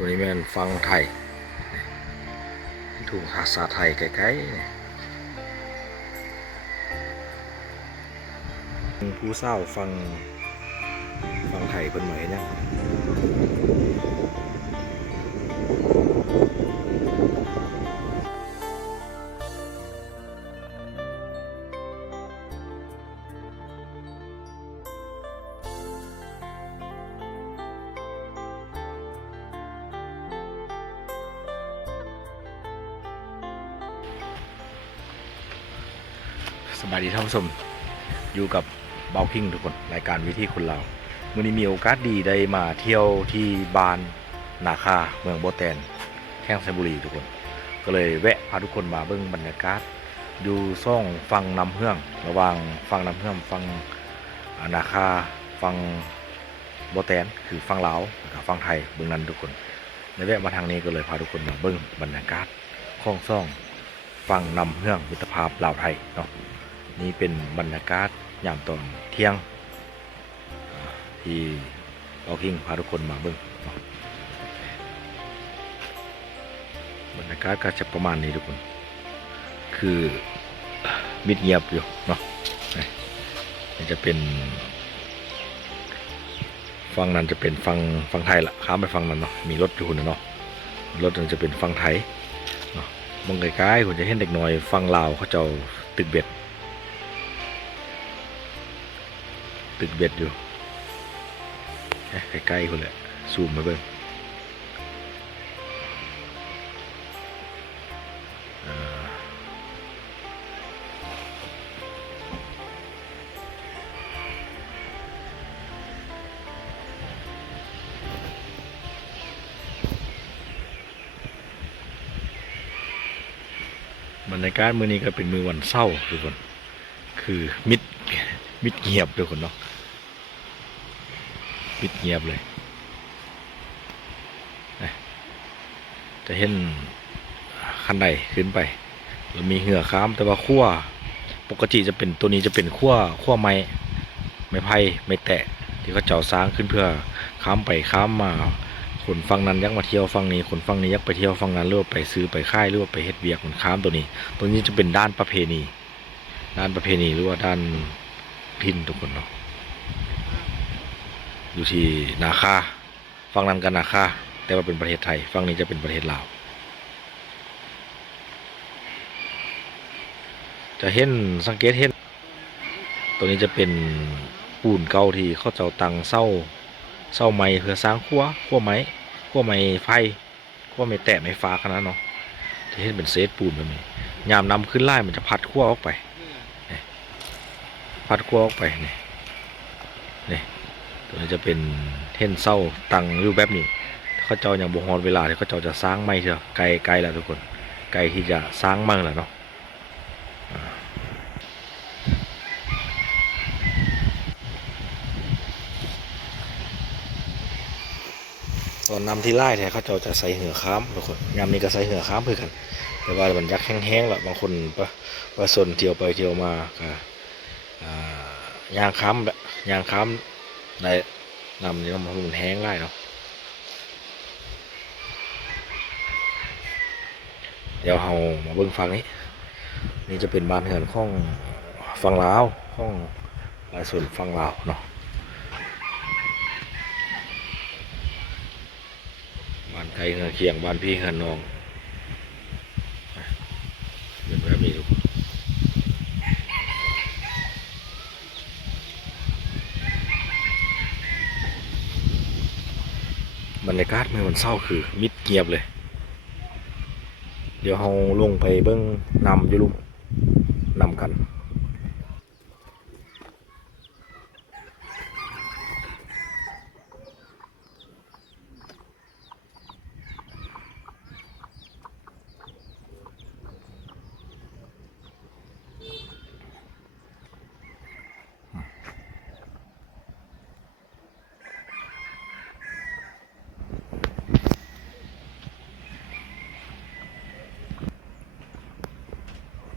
ตัวนี้เป็นฟังไทยถูกภาษาไทยใกล้ๆผู้เศร้าฟังไทยเป็นเหมือนยังสบายดีท่านผู้ชมอยู่กับเบาคิงทุกคนรายการวิธีคนเราวันนี้มีโอกาสดีได้มาเที่ยวที่บ้านนาคาเมืองโบแตนแข้งไซบุรีทุกคนก็เลยแวะพาทุกคนมาเบิ่งบรรยากาศดูซ่องฟังน้ำเฮืองระหว่างฟังน้ำเฮืองฟังนาคาฟังโบแตนคือฟังลาวกับฟังไทยเบิ่งนั้นทุกคนในแวะมาทางนี้ก็เลยพาทุกคนมาเบิ่งบรรยากาศข้องซ่องฟังน้ำเฮืองมิตรภาพลาวไทยเนาะนี่เป็นบรรยากาศยามตอนเที่ยงที่เราคิงพาทุกคนมาเบิ่งบรรยากาศก็จะประมาณนี้ทุกคนคือมิดเงียบอยู่เนาะนี่จะเป็นฝั่งนั้นจะเป็นฝั่งไทยละข้ามไปฝั่งนั้นเนาะมีรถอยู่นะเนาะรถนั้นจะเป็นฝั่งไทยเนาะมองไกลๆคุณจะเห็นเด็กน้อยฝั่งลาวเขาเจ้าตึกเบ็ดอยู่ใกล้ๆคนแหละซูมมาเบิ่งบรรยากาศมื้อนี้ก็เป็นมื้อวันเสาร์ทุกคนคือมิดเงียบทุกคนเนาะมิดเงียบเลยจะเห็นคันใดขึ้นไปแล้วมีเหือค้ามแต่ว่าขั้วปกติจะเป็นตัวนี้จะเป็นขั้วไม้ไผ่ไม้แตะที่เขาเจาะสร้างขึ้นเพื่อค้ามไปค้ามมาคนฟังนั้นยักมาเที่ยวฟังนี้คนฟังนี้ยักไปเที่ยวฟังนั้นหรือว่าไปซื้อไปค่ายหรือว่าไปเฮ็ดเวียกคนค้ามตัวนี้จะเป็นด้านประเพณีหรือว่าด้านพินทุกคนเนาะอยู่ที่นาคาฟังนั้นกันนาคาแต่ว่าเป็นประเทศไทยฟังนี้จะเป็นประเทศลาวจะเห็นสังเกตเห็นตัวนี้จะเป็นปูนเก่าที่เขาเจ้าตังเศร้าไม้เพื่อสร้างขั้วไม้ไฟขั้วไม้แตะไม้ฟ้าขนาดเนาะจะเห็นเป็นเศษปูนแบบนี้ยามนำขึ้นไล่มันจะพัดขั้วออกไปนี่ตัวนี้จะเป็นเท่นเศร้าตังรูปแบบนี้เขาเจ้าอย่างบุฮอนเวลาที่เขาเจ้าจะสร้างไม้เถอะไกลแล้วทุกคนไกลที่จะสร้างมั่งแหละเนาะตอนนำที่ไล่แท้เขาจะใส่เหือค้ามทุกคนยามนี้ก็ใส่เหือค้ามเพื่อกันแต่ว่ามันยักแห้งๆแหละบางคนประสนเที่ยวไปเที่ยวมาก็ยางค้ำได้นำนี่มันแห้งได้เนาะเดี๋ยวเรามาเบิ่งฟังนี้นี่จะเป็นบ้านเหือนของฝั่งลาวของหลายส่วนฝั่งลาวเนาะบ้านไกลเหือเคียงบ้านพี่เหือนน้องเป็นแบบนี้ทุกคนบรรยากาศเมื่อวันเศร้าคือมิดเงียบเลยเดี๋ยวเราลงไปเบิ่งนำอยู่ลุ่มนำกัน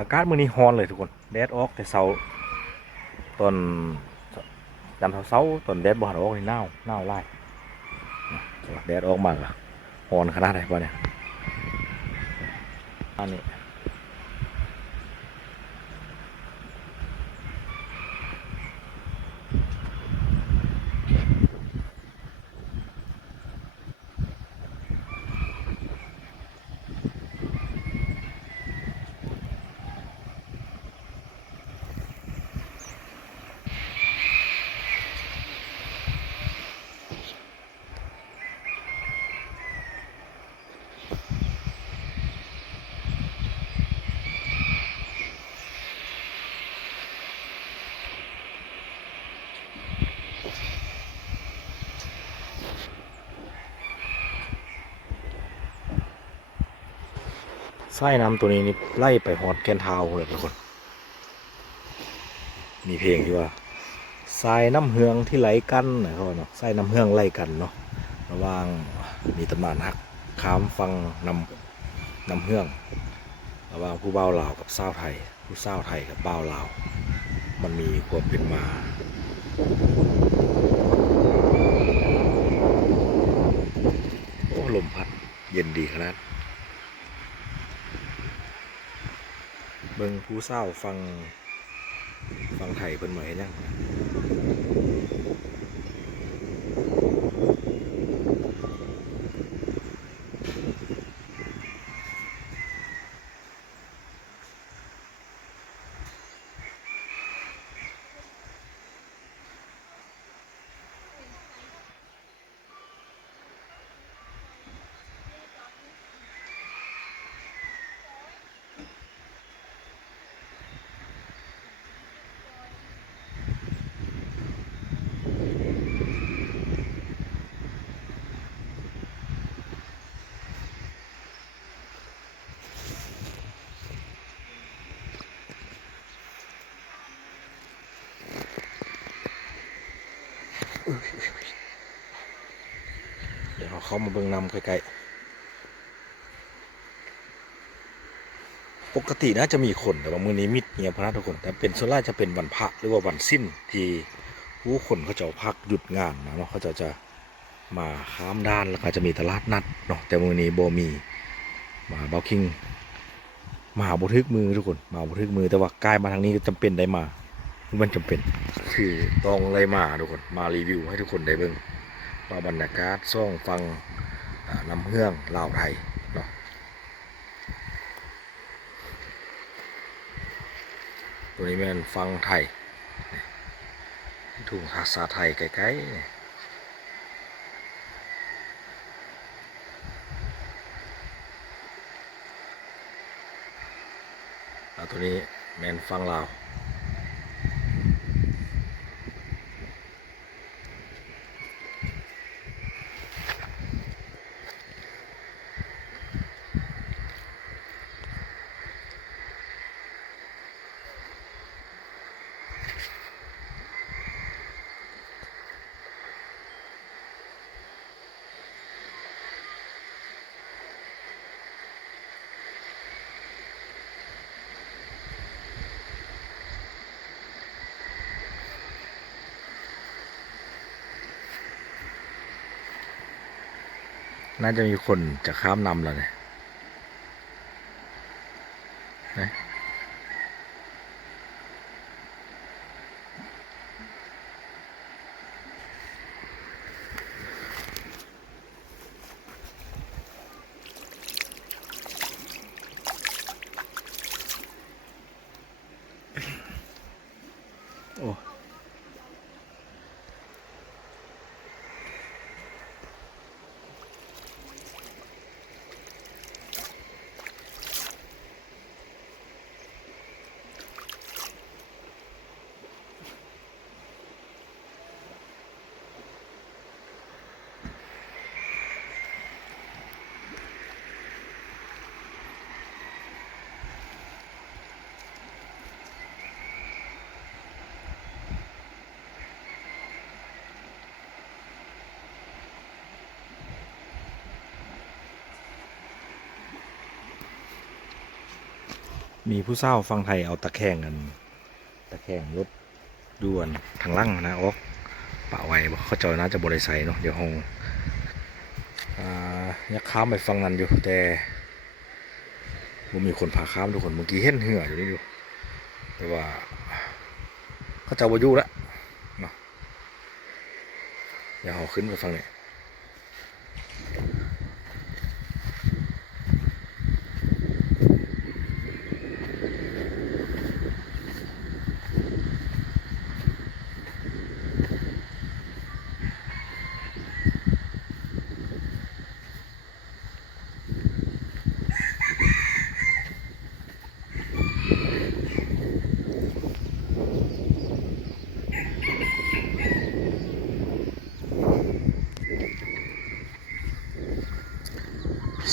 อากาศมื้อนี้ร้อนเลยทุกคนแดดออกแต่เช้าตอนยามเช้าตอนแดดบ่หันออกนี่หนาวไล่แดดออกมากอะ หอนขนาดไหนวะเนี่ยอันนี้ไส้น้ำตัวนี้นี่ไล่ไปฮอดแกนเท้าเลยทุกคนมีเพลงที่ว่าทรายน้ำเฮืองที่ไหลกันนะเขาว่าเนาะทรายน้ำเฮืองไล่กันเนาะระหว่างมีตำนานฮักข้ามฟังน้ำเฮืองระหว่างผู้บ่าวลาวกับสาวไทยผู้สาวไทยกับบ่าวลาวมันมีความเป็นมาโอ้ลมพัดเย็นดีขนาดเบิ่งผู้สาวฟังไทยเพิ่นมาเห็นยังเดี๋ยวเขามาเบิ่งนำใกล้ๆปกติน่าจะมีคนแต่ว่ามื้อนี้มิดเงียบพนะทุกคนแต่เป็นส่วนใหญ่จะเป็นวันพระหรือว่าวันสิ้นที่ผู้คนเขาจะพักหยุดงานนะเนาะเขาจะมาข้ามด้านแล้วก็จะมีตลาดนัดเนาะแต่มื้อนี้บ่มีมาเบาคิงมาบ่ทึกมือทุกคนมาบ่ทึกมือแต่ว่ากายมาทางนี้จำเป็นได้มามันจำเป็นคือต้องเลยมาทุกคนมารีวิวให้ทุกคนได้เบิ่งว่าบรรยากาศซ่องฟังน้ำเฮืองลาวไทยเนาะตัวนี้แม่นฟังไทยทุ่งภาษาไทยไกลๆตัวนี้แม่นฟังลาวน่าจะมีคนจะข้ามนำแล้วเนี่ยนะโอ้มีผู้เศร้าฟังไทยเอาตะแคงกันตะแคงรถด่วนทางล่างนะออกปะไว้เขาเจอน่าจะบริไซเนาะเดี๋ยวห้อง อยากข้ามไปฝั่งนั้นอยู่แต่บ่มีคนพาข้ามทุกคนเมื่อกี้เห็นเหืออยู่นี่อยู่แต่ว่าเขาจะบ่อยู่แล้วเนาะอย่าเอาขึ้นไปฝั่งนี้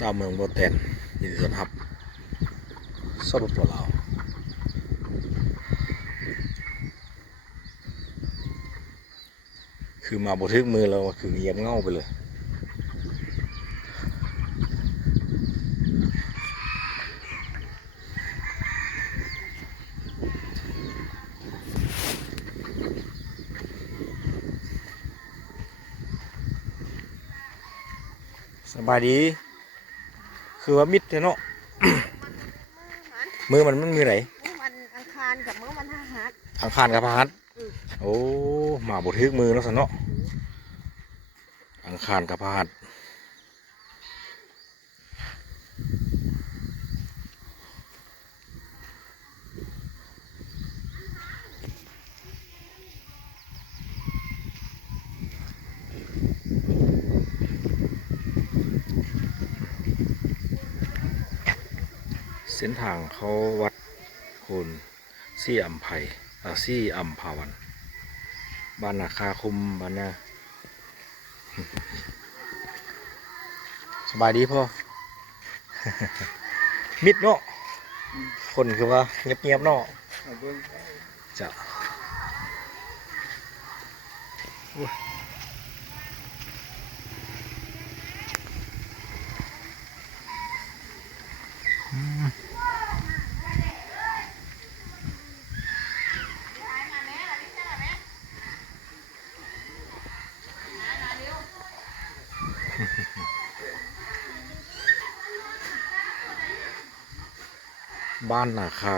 ชาวเมืองโบเตนยินดีต้อนรับสปปลาวคือมาบ่ถึกมือเราคือเงียบเง่าไปเลยสบายดีคือว่ามิดเนาะ มือมันมือไหน มื้อวันอังคารกับมื้อวันพฤหัส อังคารกับพฤหัสโอ้มาบ่ถึกมือแล้วสันเนาะอังคารกับพฤหัสเส้นทางเขาวัดโพนซี่อัมไพซี่อัมพาวันบ้านนาคาคุมบ้านนาสบายดีพ่อ มิดเนาะคนคือว่าเงียบๆเนาะจะบ้านนาคา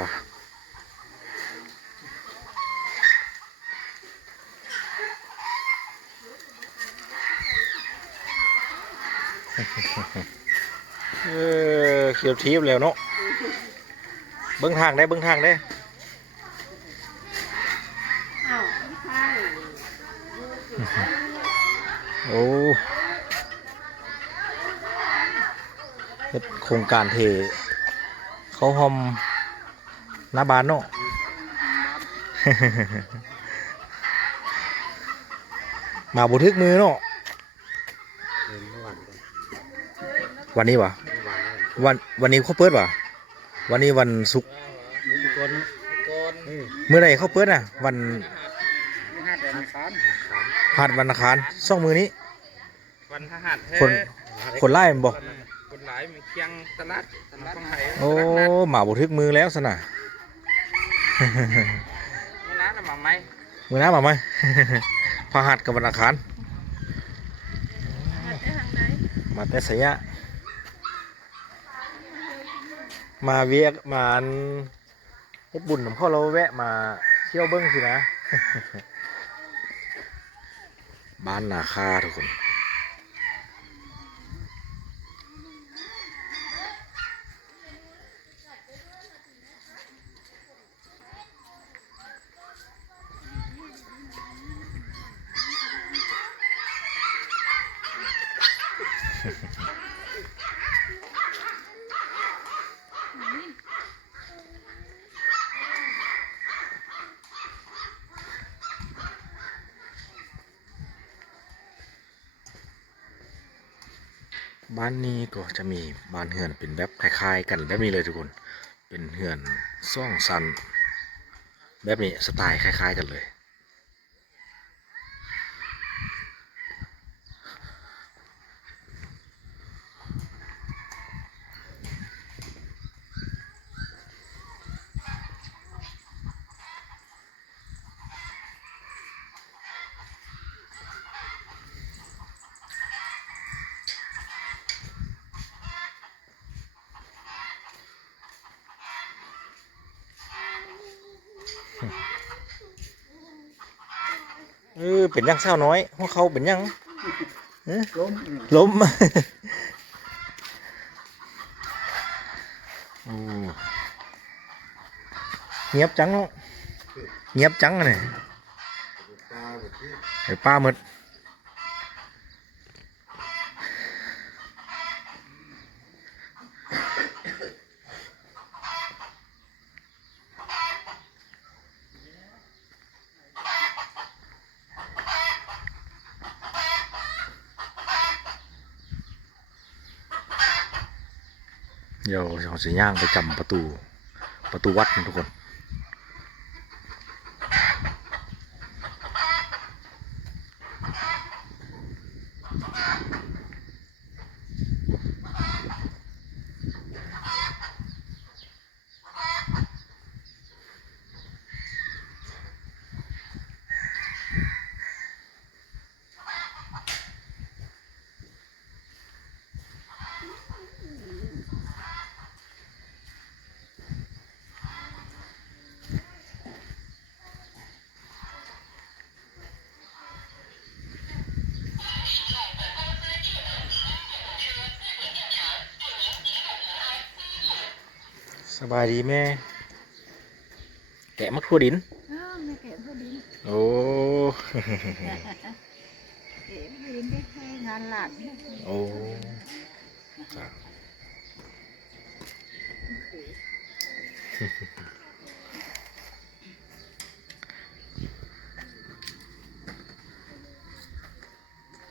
เขียวทิพย์แล้วเนาะเบิ้งทางได้เบิ้งทางได้ อ้าวไม่ใช่ โอ้เฮ็ดโครงการเทเขาหอมหน้าบ้านเนาะ มาบ่ทึกมือเนาะวันนี้วะวันนี้เขาเปิดวะวันนี้วันศุกร์เมื่อไหร่เขาเปิดอ่ะวันหัดวันอังคารสองมือนี้ วันพฤหัส คนไล่มันบอก คนหลายมันเคียงตลาดของไทย โอ้หมาบ่ทึกมือแล้วสนะ มื้อนั้นน่ะมาไหม มือหน้ามาไหม พฤหัสกับวันอังคาร มาแต่ทางไหน มาแต่สยะมาเวียกมาอันเฮ็ดบุญของพ่อเราแวะมาเที่ยวเบิ้งสินะ บ้านนาคาทุกคนบ้านนี้ก็จะมีบ้านเฮือนเป็นแบบคล้ายๆกันแบบนี้เลยทุกคนเป็นเฮือนซ่องซันแบบนี้สไตล์คล้ายๆกันเลย เป็นยังเศร้าน้อยพวกเขาเป็นยัง ล้ม ล้ม โอ้เงียบจังเนาะเงียบจังอะเนี่ยไอ้ป้าหมดเดี๋ยวเราจะย่างไปจำประตูวัดนะทุกคนสบายดีแม่แกะมะทั่วดิน ไม่เก็บพอดี โอ้ เก็บพอดีได้แค่งานหลัก โอ้จ้ะ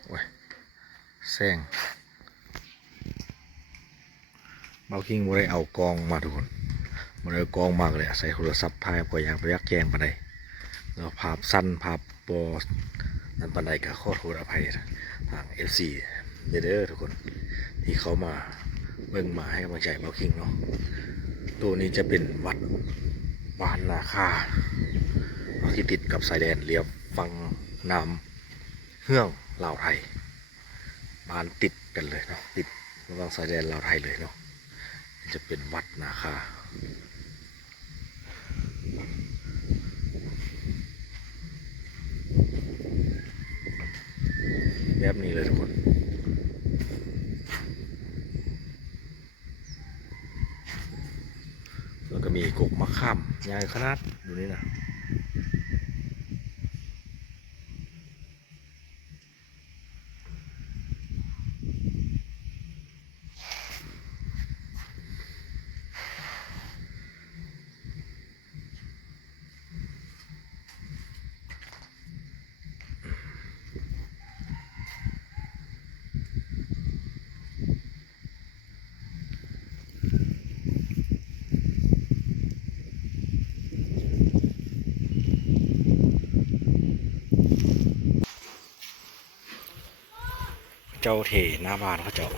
โอ้ยแซงเบาคิงบ่ได้เอากองมาทุกคนบ่ได้เอากองมากเลยใส่โทรศัพท์ถ่ายบ่อยากไปยักแจงปานใดแล้วภาพสั้นภาพบ่นั่นปานใดก็ขอโทษอภัยทาง FC เด้อทุกคนที่เขามาเบิ่งมาให้กำลังใจเบาคิงเนาะตัวนี้จะเป็นวัดบ้านนาคาที่ติดกับชายแดนเลียบฟังน้ำเฮืองลาวไทยบ้านติดกันเลยเนาะติดระหว่างชายแดนลาวไทยเลยเนาะจะเป็นวัดนาคาแบบนี้เลยทุกคนแล้วก็มีกกมะข้ามใหญ่ขนาดดูนี่นะเจ้าเทหน้าบ้านเขาเจ้า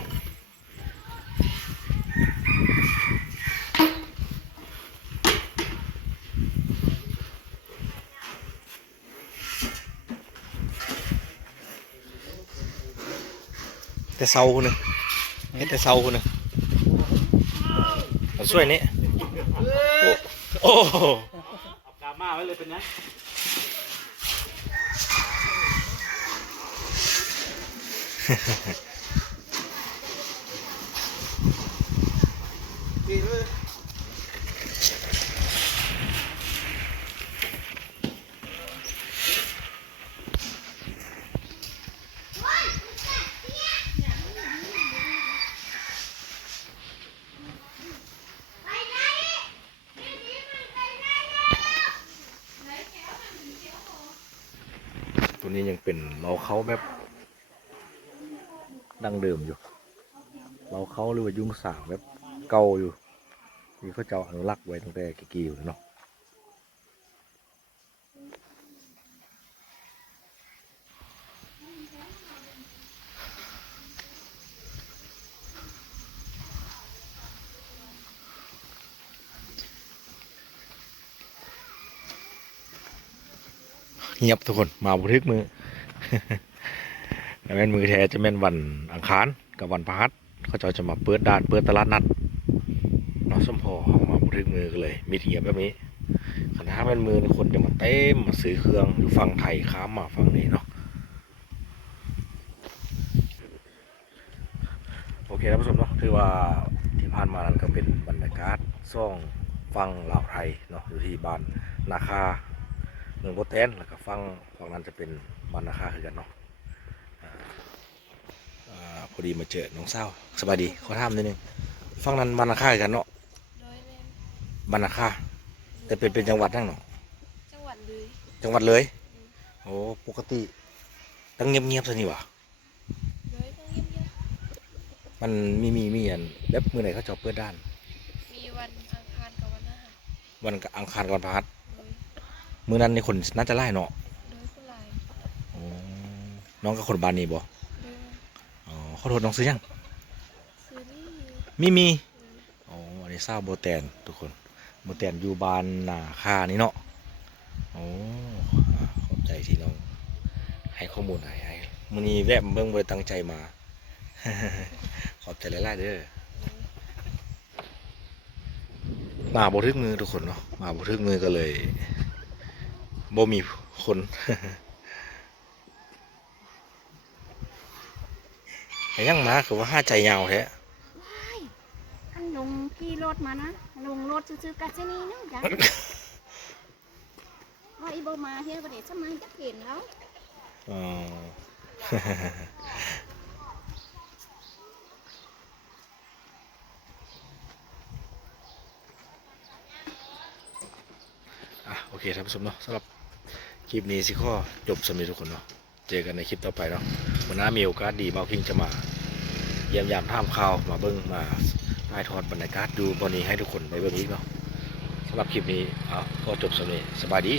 แต่เศร้าคนนึงเฮ็ดแต่เศร้าคนนึงมันช่วยนี่โอ้โห เอากามาไว้เลยเป็นไง ตัวนี้ยังเป็นเราเขาแบบดั้งเดิมอยู่เราเขาหรือว่ายุ้งสาวแบบเก่าอยู่ที่เขาเจ้าอนุรักษ์ไว้ตั้งแต่กี่อยู่เนาะเงียบทุกคนมาบันทึกมือ แต่แม่นมือแท้จะแม่นวันอังคารกับวันพฤหัสเขาจะมาเปิดด่านเปิดตลาดนัดเนาะสมพอมาบันทึกมือกันเลยมีเทียบแบบนี้ ขณะถ้าเป็นมือคนจะมาเต็มมาซื้อเครื่องอยู่ฝั่งไทยข้ามมาฝั่งนี้เนาะโอเคท่านผู้ชมเนาะคือว่าที่ผ่านมานั้นก็เป็นบรรยากาศซ่องฟังลาวไทยเนาะอยู่ที่บ้านนาคาเมืองโบแตนแล้วก็ฟังฝั่งนั้นจะเป็นบ้านนาคาคือกันเนาะพอดีมาเจอน้องเศร้าสบายดีขอถามนิดนึงฝั่งนั้นบ้านนาคาคือกันเนาะ โดยเป็น บ้านนาคาแต่เป็นจังหวัดนั่งเนาะ จังหวัดเลย จังหวัดเลยโอ้ปกติตั้งเงียบๆซะนี่หวะ โดยต้องเงียบ มันมีอันแบบมือไหนเขาจะเปิดด้าน ๆมีวันอังคารกับวันอาหาร วันอังคารกับวันพฤหัส โดย มือนั้นนี่คนน่าจะไล่เนาะ โดยผู้ลาย อ๋อน้องกับคนบ้านนี้บ่ โดย อ๋อขอโทษน้องซื้อยัง ซื้อนี่ มีอ๋ออันนี้ทราบโบแตนทุกคนโบแตนอยู่บ้านนาคานี่เนาะโอ้ขอบใจที่น้องให้ข้อมูลให้มื้อนี้แวะมาเบิ่งบ่ได้ตั้งใจมา ขอบใจหลายๆเด้อมาบ่ถึงมือทุกคนเนาะมาบ่ถึงมือก็เลยบ่มีคน แต่ยังมาคือว่าห้าใจยาวแท้ ท่านลงขี่รถมานะลงรถซื้อๆกัจจนีนึงจ้ะพออีโบมาเฮียประเดี๋ยวสมัยจะเห็นแล้ว อ๋อ โอเคท่านผู้ชมเนาะสำหรับคลิปนี้สิข้อจบสำหรับทุกคนเนาะเจอกันในคลิปต่อไปเนาะวันหน้ามีโอกาสดีเบาพิงจะมาเยี่ยมยามท่ามข่าวมาเบิ้งมาถ่ายทอดบรรยากาศดูบอลนี้ให้ทุกคนได้เบิ้งอีกเนาะสำหรับคลิปนี้ก็จบสำหรับสบายดี